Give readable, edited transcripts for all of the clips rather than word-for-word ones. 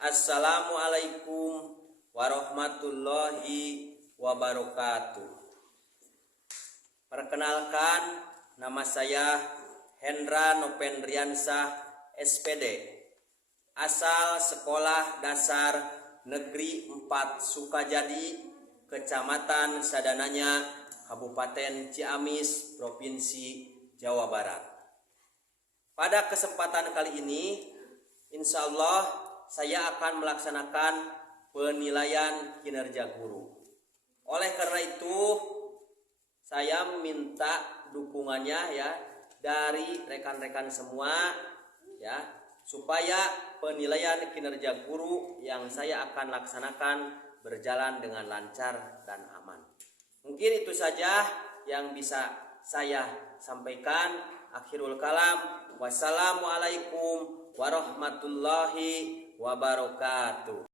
Assalamualaikum warahmatullahi wabarakatuh. Perkenalkan, nama saya Hendra Nopendriansah SPD, asal Sekolah Dasar Negeri 4 Sukajadi, Kecamatan Sadananya, Kabupaten Ciamis, Provinsi Jawa Barat. Pada kesempatan kali ini, insya Allah saya akan melaksanakan penilaian kinerja guru. Oleh karena itu, saya minta dukungannya ya dari rekan-rekan semua ya, supaya penilaian kinerja guru yang saya akan laksanakan berjalan dengan lancar dan aman. Mungkin itu saja yang bisa saya sampaikan. Akhirul kalam. Wassalamualaikum warahmatullahi wabarakatuh.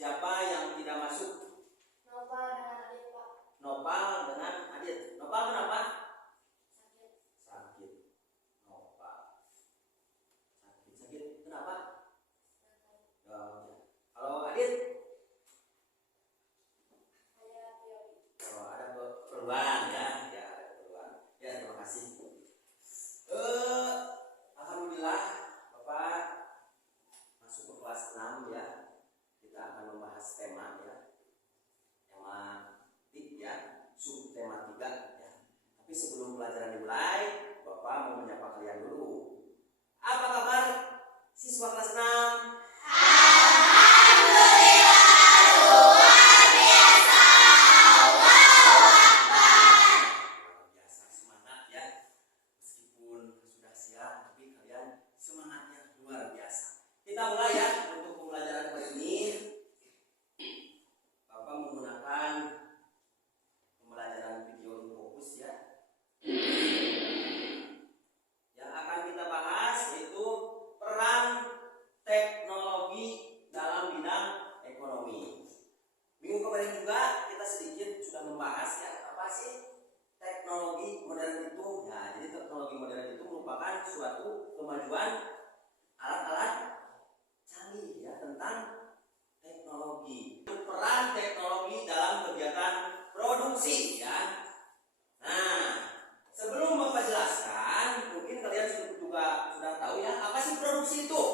Siapa yang tidak masuk? Nopal dengan Adit, Pak. Nopal dengan Adit. Nopal kenapa? Sakit. Sakit. Nopal. Sakit. Kenapa? Oh, ya. Kalau Adit? Oh, ada perubahan ya. Ya, ada perubahan. Ya, terima kasih. Alhamdulillah, Bapak masuk ke kelas 6 ya. Kita akan membahas tema ya, tematik ya, subtema 3 ya. Tapi sebelum pelajaran dimulai, Bapak mau menyapa kalian dulu. Apa kabar siswa kelas 6? Alhamdulillah, luar biasa. Allahu Akbar. Biasa semangat ya. Meskipun sudah siang, tapi kalian semangatnya luar biasa. Kita mulai ya untuk pembelajaran kali ini. Bapak menggunakan pembelajaran video fokus ya. Yang akan kita bahas yaitu peran teknologi dalam bidang ekonomi. Minggu kemarin juga kita sedikit sudah membahas ya, apa sih teknologi modern itu. Nah, jadi teknologi modern itu merupakan suatu kemajuan alat-alat canggih ya tentang teknologi. Peran teknologi dalam kegiatan produksi ya. Nah, sebelum Bapak jelaskan, mungkin kalian juga sudah tahu ya, apa sih produksi itu?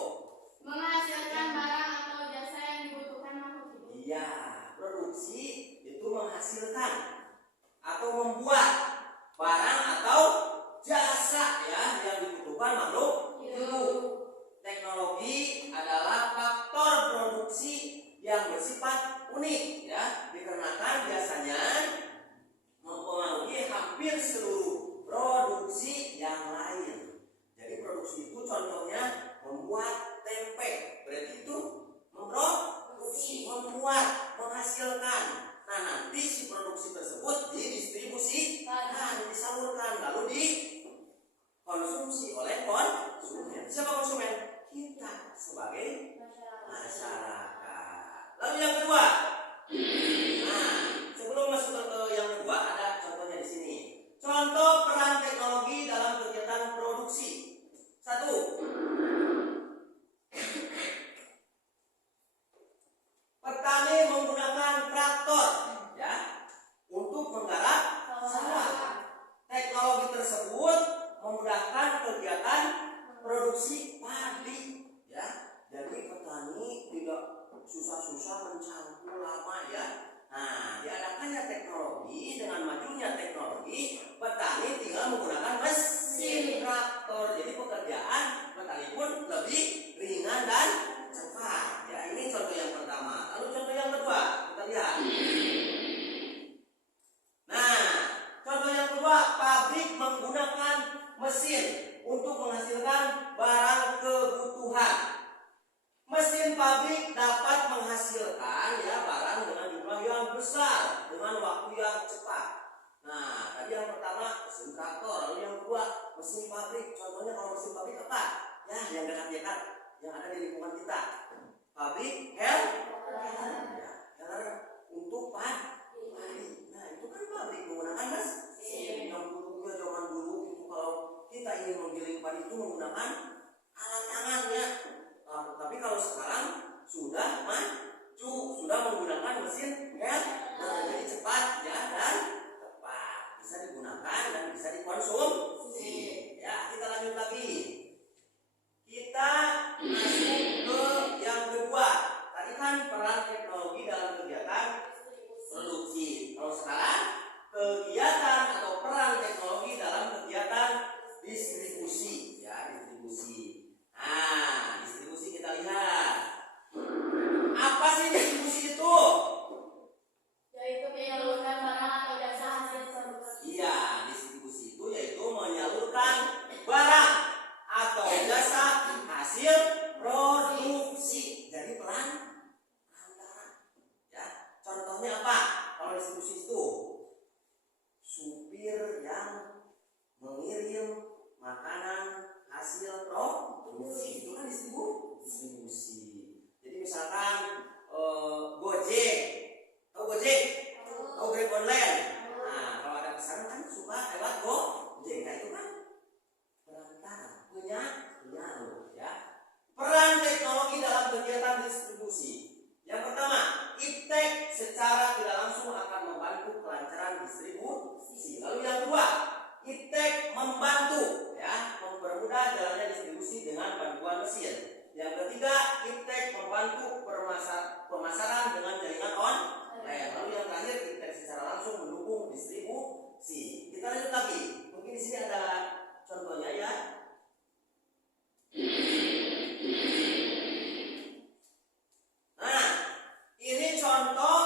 Menghasilkan barang atau jasa yang dibutuhkan makhluk hidup. Iya, produksi itu menghasilkan atau membuat barang atau jasa ya yang dibutuhkan makhluk hidup. Teknologi adalah faktor produksi yang bersifat unik ya, dikarenakan biasanya mempengaruhi hampir seluruh produksi yang lain. Jadi produksi itu contohnya membuat tempe, berarti itu memproduksi, membuat, menghasilkan. Nah, nanti si produksi tersebut didistribusikan, disalurkan, lalu dikonsumsi oleh konsumen. Siapa konsumen? Kita sebagai Makanya teknologi, dengan majunya teknologi, petani tinggal menggunakan mesin traktor. Jadi pekerjaan petani pun lebih ringan dan cepat. Ya, ini contoh yang pertama. Lalu contoh yang kedua, kita lihat. Nah, contoh yang kedua, pabrik menggunakan mesin untuk menghasilkan barang kebutuhan. Mesin pabrik dapat menghasilkan ya barang dengan jumlah yang besar dengan waktu yang cepat. Nah, tadi yang pertama mesin traktor, lalu yang kedua mesin pabrik. Contohnya kalau mesin pabrik apa? Ya, yang dekat-dekat yang ada di lingkungan kita. Pabrik ya, untuk padi. Nah, itu kan pabrik menggunakan mesin. Yang dulu zaman dulu itu kalau kita ingin menggiling padi itu menggunakan alat tangan ya. Tapi kalau sekarang sudah maju, sudah menggunakan mesin ya, jadi cepat ya dan tepat, bisa digunakan dan bisa dikonsumsi. Ya, kita lanjut lagi. Kita masuk ke yang kedua. Tadi kan peran teknologi dalam kegiatan produksi. Kalau sekarang kegiatan atau peran teknologi dalam kegiatan distribusi. Ya, distribusi. Nah, distribusi kita lihat. Apa sih distribusi itu? Yaitu menyalurkan barang atau jasa hasil produksi. Iya, distribusi itu yaitu menyalurkan barang atau jasa hasil produksi. Jadi peran antara. Ya, contohnya apa? Kalau distribusi itu supir yang mengirim makanan hasil produksi itu kan distribusi. Jadi misalkan Gojek, tahu Gojek? Tahu Grab online? Nah, kalau ada pesanan kan suka lewat Gojek. Nah, itu kan perantara, penyalur ya. Peran teknologi dalam kegiatan distribusi. Yang pertama, iptek secara tidak langsung akan membantu kelancaran distribusi. Lalu yang kedua, iptek membantu ya, mempermudah jalannya distribusi dengan bantuan mesin. Yang ketiga, iptek membantu pemasaran dengan jaringan online. Lalu yang terakhir, iptek secara langsung mendukung distribusi. Kita lanjut lagi. Mungkin di sini ada contohnya ya. Nah, ini contoh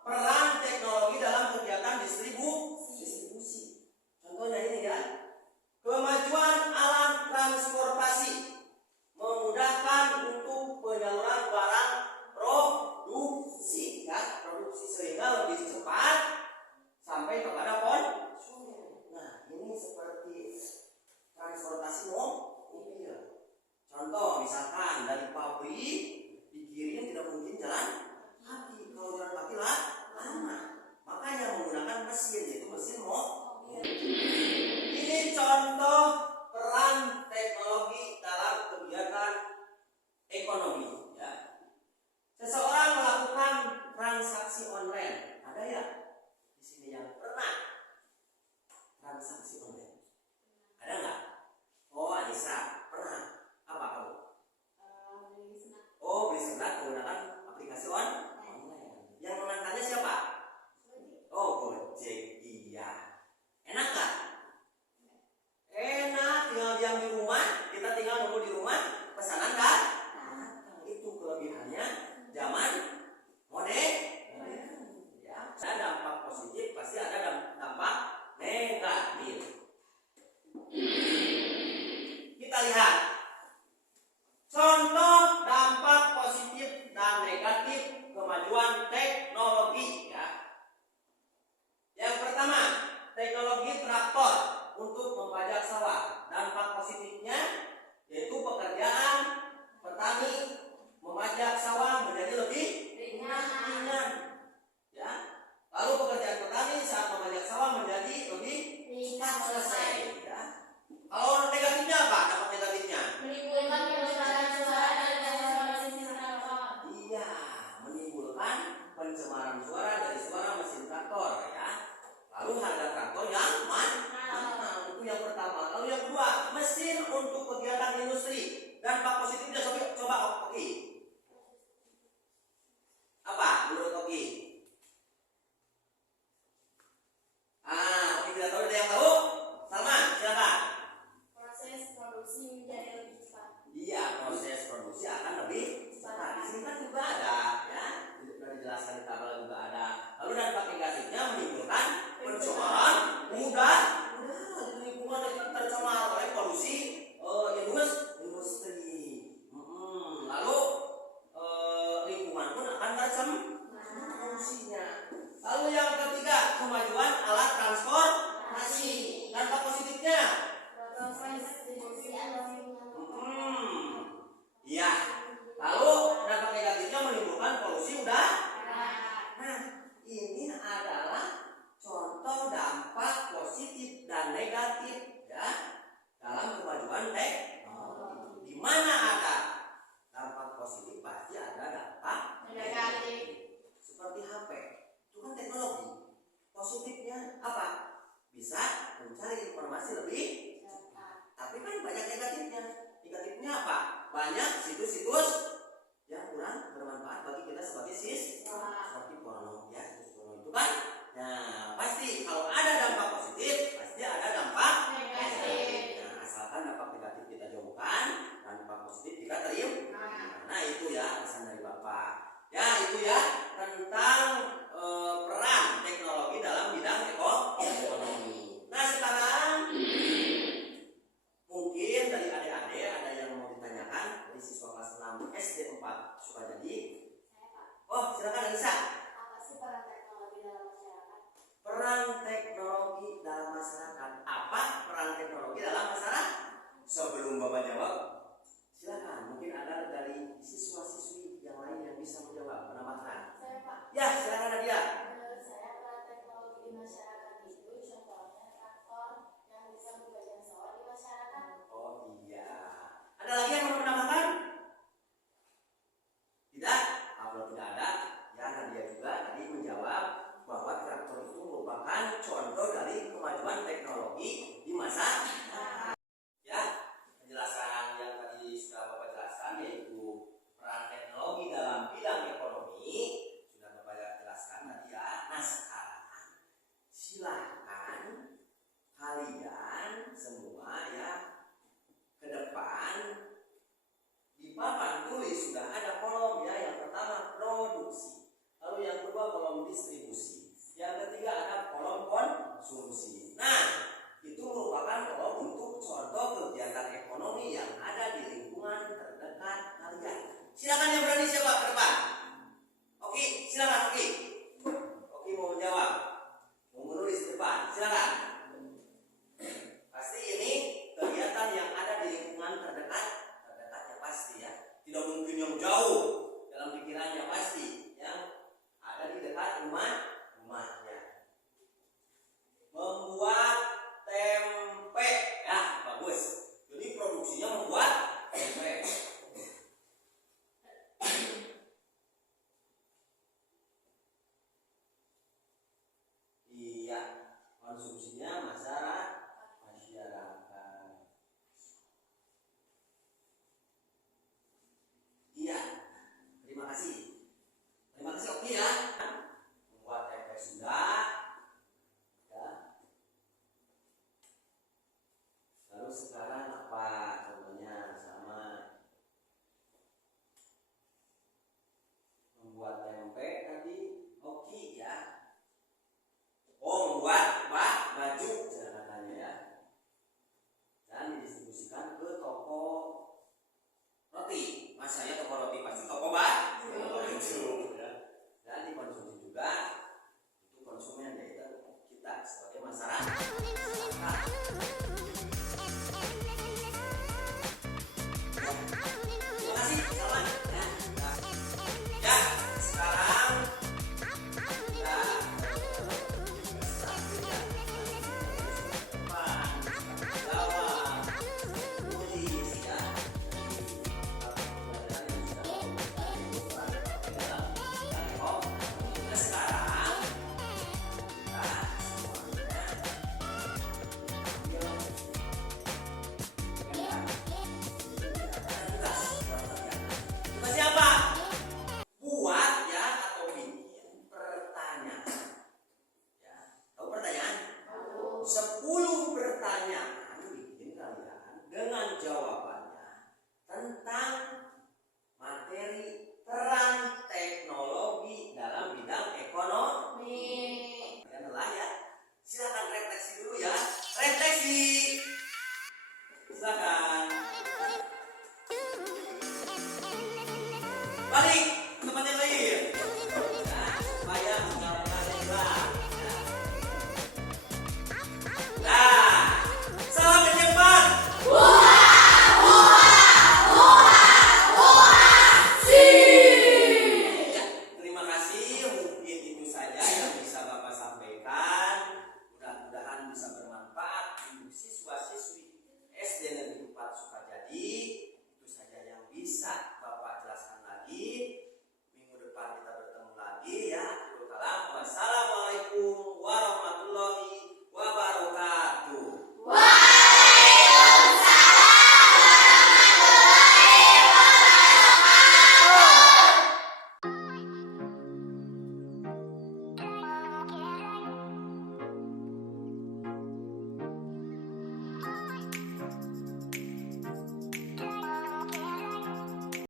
peran teknologi dalam kegiatan distribusi. Contohnya ini ya. Kemajuan alat transportasi memudahkan untuk penyaluran barang produksi ya, produksi sehingga lebih cepat sampai kepada konsumen. Nah, ini seperti transportasi mobil. Contoh misalkan dari pabrik dikirim tidak mungkin jalan kaki. Kalau jalan kaki lama. Makanya menggunakan mesin, yaitu mesin mobil. Ini contoh peran teknologi dalam kegiatan ekonomi ya. Seseorang melakukan transaksi online. Ada ya di sini yang pernah transaksi online? Ada nggak? Oh, Anissa pernah. Apa kamu? Oh, beli senak menggunakan aplikasi online. Yang menangkannya siapa? Oh, Gojek. Iya. Enak nggak? Enak, tinggal diam di rumah, kita tinggal nunggu di rumah, pesanan kan? Itu kelebihannya zaman modern. Ya, ada dampak positif, pasti ada dampak negatif. Kita lihat contoh dampak positif dan negatif kemajuan teknologi ya. Yang pertama, teknologi traktor untuk membajak sawah. Dampak positifnya yaitu pekerjaan petani membajak sawah menjadi lebih ringan. Ya. Lalu pekerjaan petani saat membajak sawah menjadi lebih cepat selesai. Ya. Kalau negatifnya apa? Dampak negatifnya? Menimbulkan pencemaran suara dari mesin traktor. Iya, menimbulkan pencemaran suara dari suara mesin traktor ya. Lalu harga traktor yang mahal. Itu yang pertama. Lalu yang kedua, mesin untuk kegiatan industri. Dampak positifnya coba Oki. Apa menurut Oki? Lalu yang ketiga, kemajuan alat transportasi. Dampak positifnya, iya. Lalu dampak negatifnya menimbulkan polusi udara. Nah, ini adalah contoh dampak positif dan negatif ya dalam kemajuan teknologi. Di mana ada dampak positif pasti ada dampak negatif. Seperti HP, itu kan teknologi. Positifnya apa? Bisa mencari informasi lebih cepat. Tapi kan banyak negatifnya. Negatifnya apa? Banyak situs-situs yang kurang bermanfaat bagi kita sebagai siswa. Seperti porno ya, situs porno itu kan. Nah, pasti kalau ada dampak positif, pasti ada dampak negatif. Nah, asalkan dampak negatif kita jauhkan, dampak positif kita terima. Nah, itu ya pesan dari Bapak. Ya, itu ya tentang peran teknologi dalam bidang ekonomi. Nah, sekarang mungkin dari adik-adik ada yang mau ditanyakan dari siswa kelas 6 SD 4 Sukajadi. Oh, silakan Anissa. Apa sih peran teknologi dalam masyarakat? Peran teknologi dalam masyarakat. Apa peran teknologi dalam masyarakat? Sebelum Bapak jawab, silakan. Mungkin ada dari siswa-siswi yang lain yang bisa menjawab, menambahkan. Saya Pak. Ya, silakan Nadia. Menurut saya peran teknologi di masyarakat itu contohnya traktor yang bisa bekerja sawah di masyarakat. Oh iya. Ada lagi yang mau menambahkan? Tidak? Kalau tidak ada, ya Nadia juga tadi menjawab bahwa traktor itu merupakan contoh dari kemajuan teknologi di masa ya. Penjelasan yang tadi sudah Bapak jelaskan yaitu peran teknologi dalam bidang ekonomi sudah Bapak jelaskan tadi ya. Nah, sekarang silakan kalian semua ya ke depan di papan tulis sudah ada kolom ya. Yang pertama produksi, lalu yang kedua kolom distribusi, yang ketiga ada kolom konsumsi. Nah, itu merupakan kolom untuk contoh kegiatan ekonomi yang ada di lingkungan terdekat kalian. Silakan yang berani siapa ke depan? Oke, silakan Oke. Oke mau menjawab, mau menulis di depan, silakan. Pasti ini kegiatan yang ada di lingkungan terdekatnya pasti ya. Tidak mungkin yang jauh dalam pikirannya pasti yang ada di dekat rumahnya. Membuat tempe ya, bagus. Jadi produksinya membuat tempe. Iya, konsumsinya masyarakat. Iya, terima kasih. Terima kasih Oki ya. Membuat tempe sudah. Ya. Lalu sekarang apa contohnya sama membuat tempe tadi Oki ya. Oh, membuat baju katanya ya. Dan didistribusikan ke toko roti. Mas saya toko roti pasti toko baju ya. Dan dikonsumsi juga itu konsumen yaitu kita sebagai masyarakat.